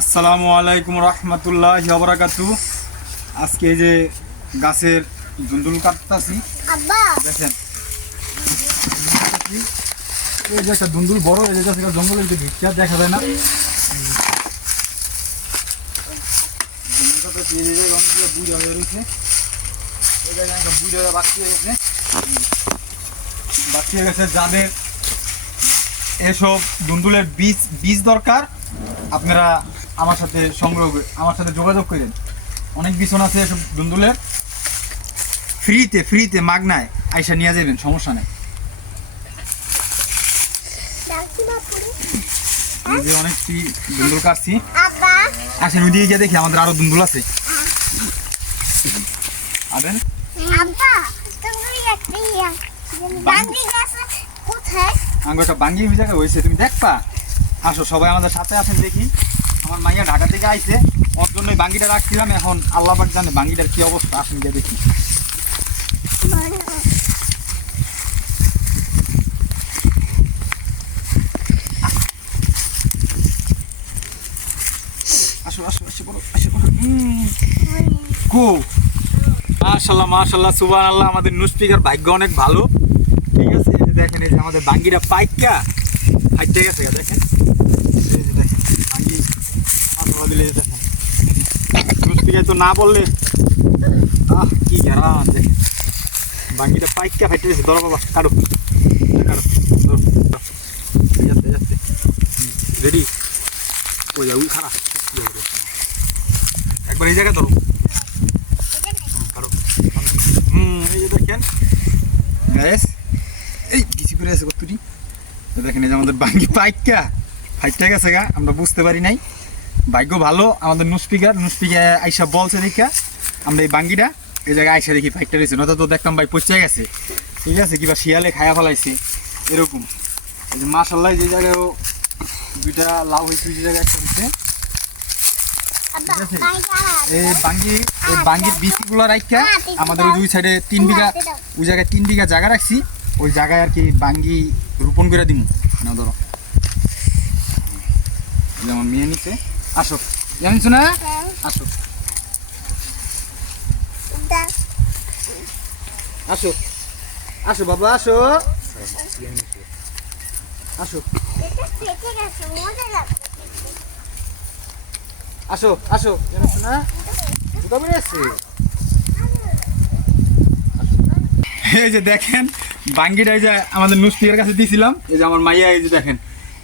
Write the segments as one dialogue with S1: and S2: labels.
S1: আসসালামু আলাইকুম রহমতুল্লাহ বরাকাতু। আজকে এই যে গাছের দুন্দুল কাটতাছি। দেখেন। এই যে একটা দুন্দুল বড় এই যে জঙ্গলের যে ভিতটা দেখা যায় না। হয়ে রয়েছে। এই জায়গায় হয়ে গেছে। হয়ে গেছে যাদের এসব দুন্দুলের বীজ বীজ দরকার আপনারা আমার সাথে সংগ্রহ আমার সাথে যোগাযোগ করেন। অনেক বিছন আছে এসব দুন্দুলের ফ্রিতে ফ্রিতে মাগনায় আইসা নিয়ে যাবেন সমস্যা নেই। এই যে অনেকটি দুন্দুল কাটছি। আসেন ওইদিকে গিয়ে দেখি আমাদের আরও দুন্দুল আছে। আবেন।
S2: ইয়া ডাঙ্গি গাছ কোথায়?
S1: আঙ্গ একটা বাঙ্গি ওই জায়গায় হয়েছে তুমি দেখবা। আসো সবাই আমাদের সাথে আছেন দেখি। আমার মাইয়া ঢাকা থেকে আইছে, ওর জন্য বাঙ্গিটা রাখছিলাম, এখন আল্লাহ জানে বাঙ্গিটার কি অবস্থা, আসেন গিয়ে দেখি। আল্লাহ আমাদের ভাগ্য অনেক ভালো। ঠিক আছে দেখেন, এই যে আমাদের বাঙ্গিটা পাইকা। হাইটে গেছে দেখেন এই যে দেখেন বাঙ্গি মাশাল্লাহ দিলে তো না বললে, আহ, কি গ্যারান দেখেন বাঙ্গিটা পাইকা ফাইটে গেছে ধরো বাবা, কাটো। রেডি? ওই যা ওই খারাপ একবার এই জায়গায় ধরো। হুম এই যে দেখেন। এই দেখেন এই যে আমাদের বাঙ্গি পাইকা। ফাইটটা গেছে গা, আমরা বুঝতে পারি নাই। ভাগ্য ভালো আমাদের নুস্পিকার নুস্পিকা আইসা বলছে দেখা আমরা এই বাঙ্গিটা এই জায়গায় আইসা দেখি ফাইটটা রয়েছে। নয়তো তো দেখতাম ভাই পচে গেছে। ঠিক আছে কিবা শিয়ালে খায়া ফেলাইছে। এরকম। এই যে মাসাল্লাহ যে জায়গায়ও দুইটা লাউ হয়েছে যে জায়গায় একটা আছে। এই বাঙ্গি এই বাঙ্গির বিচিগুলো রাখা আমাদের ওই দুই সাইডে তিন বিঘা ওই জায়গায় তিন বিঘা জায়গা রাখছি। ওই জায়গায় আর কি বাঙ্গি রোপণ করে দিমু। না ধরো। যেমন মেয়ে নিছে। আসো জানিস না আসো আসো আসো বাবা আসো আসো আসো আসো জানিস না বেড়ে আছে এই যে দেখেন বাঙ্গিটা এই যে আমাদের নুসপিয়ার কাছে দিয়েছিলাম এই যে আমার মাইয়া এই যে দেখেন।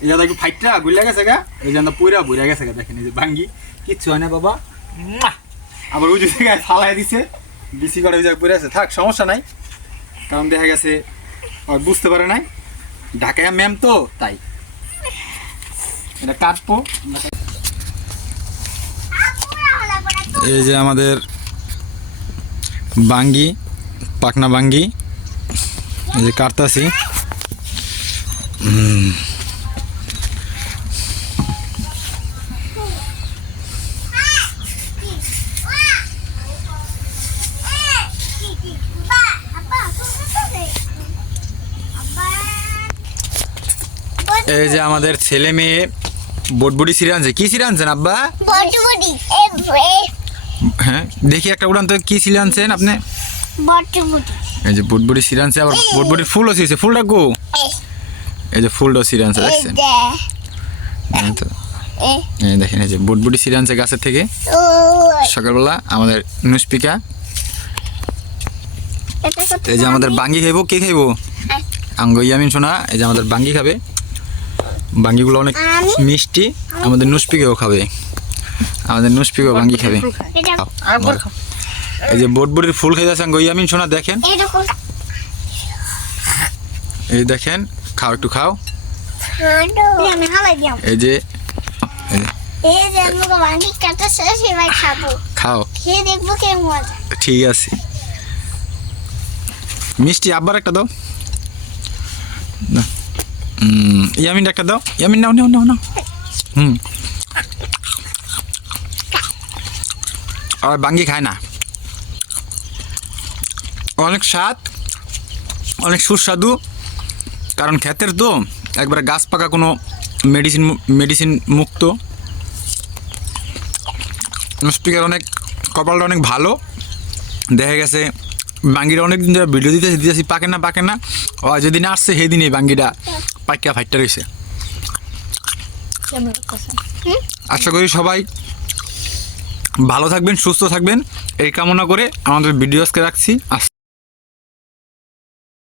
S1: এই যে দেখো ফাইটটা গুলিয়া গেছে গা। এই যে আমরা পুরা বুড়া গেছে গা দেখেন এই যে বাঙ্গি। কিচ্ছু হয় না বাবা! আবার ওই যে জায়গায় ফালাই দিছে। বিসি করে ওই জায়গায় পড়ে আছে। থাক সমস্যা নাই। কারণ দেখা গেছে বুঝতে পারে নাই। ঢাকায় ম্যাম তো তাই। এটা কাটবো। এই যে আমাদের বাঙ্গি পাকনা বাঙ্গি। এই যে কাটতাছি। এই যে আমাদের ছেলে মেয়ে বটবুটি সিরে আনছে। কি সিরে আনছেন আব্বা?
S2: বটবুটি
S1: হ্যাঁ দেখি একটা উড়ান তো কি সিরে আনছেন আপনি?
S2: বটবুটি
S1: এই যে বুটবুটি সিরে আনছে আবার বুটবুটির ফুলও ছিঁড়ছে ফুলটা গো এই যে ফুলটাও সিরে আনছে দেখছেন? তো।
S2: এই
S1: এই দেখেন এই যে বুটবুটি সিরে আনছে গাছের থেকে। সকালবেলা আমাদের নুসপিকা। এই যে আমাদের বাঙ্গি খাইবো কে খাইবো? আঙ্গ ইয়ামিন সোনা এই যে আমাদের বাঙ্গি খাবে। বাঙ্গিগুলো অনেক মিষ্টি। আমাদের নুসপিকেও খাবে। আমাদের নুসপিকেও বাঙ্গি খাবে। এই যে বটবটির ফুল খেয়ে যাচ্ছে আঙ্গ ইয়ামিন সোনা দেখেন। এই দেখেন। খাও একটু খাও।
S2: আমি
S1: এই যে খাও। ঠিক আছে। মিষ্টি আব্বার একটা দাও। না। ইয়ামিন একটা দাও। ইয়ামিন, নাও নাও নাও নাও। হুম। আর বাঙ্গি খায় না। অনেক স্বাদ, অনেক সুস্বাদু, কারণ ক্ষেতের তো একবারে গাছ পাকা কোনো মেডিসিন মেডিসিন মুক্ত। স্পিকার অনেক কপালটা অনেক ভালো। দেখা গেছে বাঙ্গিটা অনেকদিন ধরে ভিডিও দিতে দিতেছি পাকে না পাকে না। ও যেদিন আসছে সেদিন এই বাঙ্গিটা পাইকা ফাইটটা রয়েছে আশা করি সবাই ভালো থাকবেন সুস্থ থাকবেন। এই কামনা করে আমাদের ভিডিও আজকে রাখছি। আস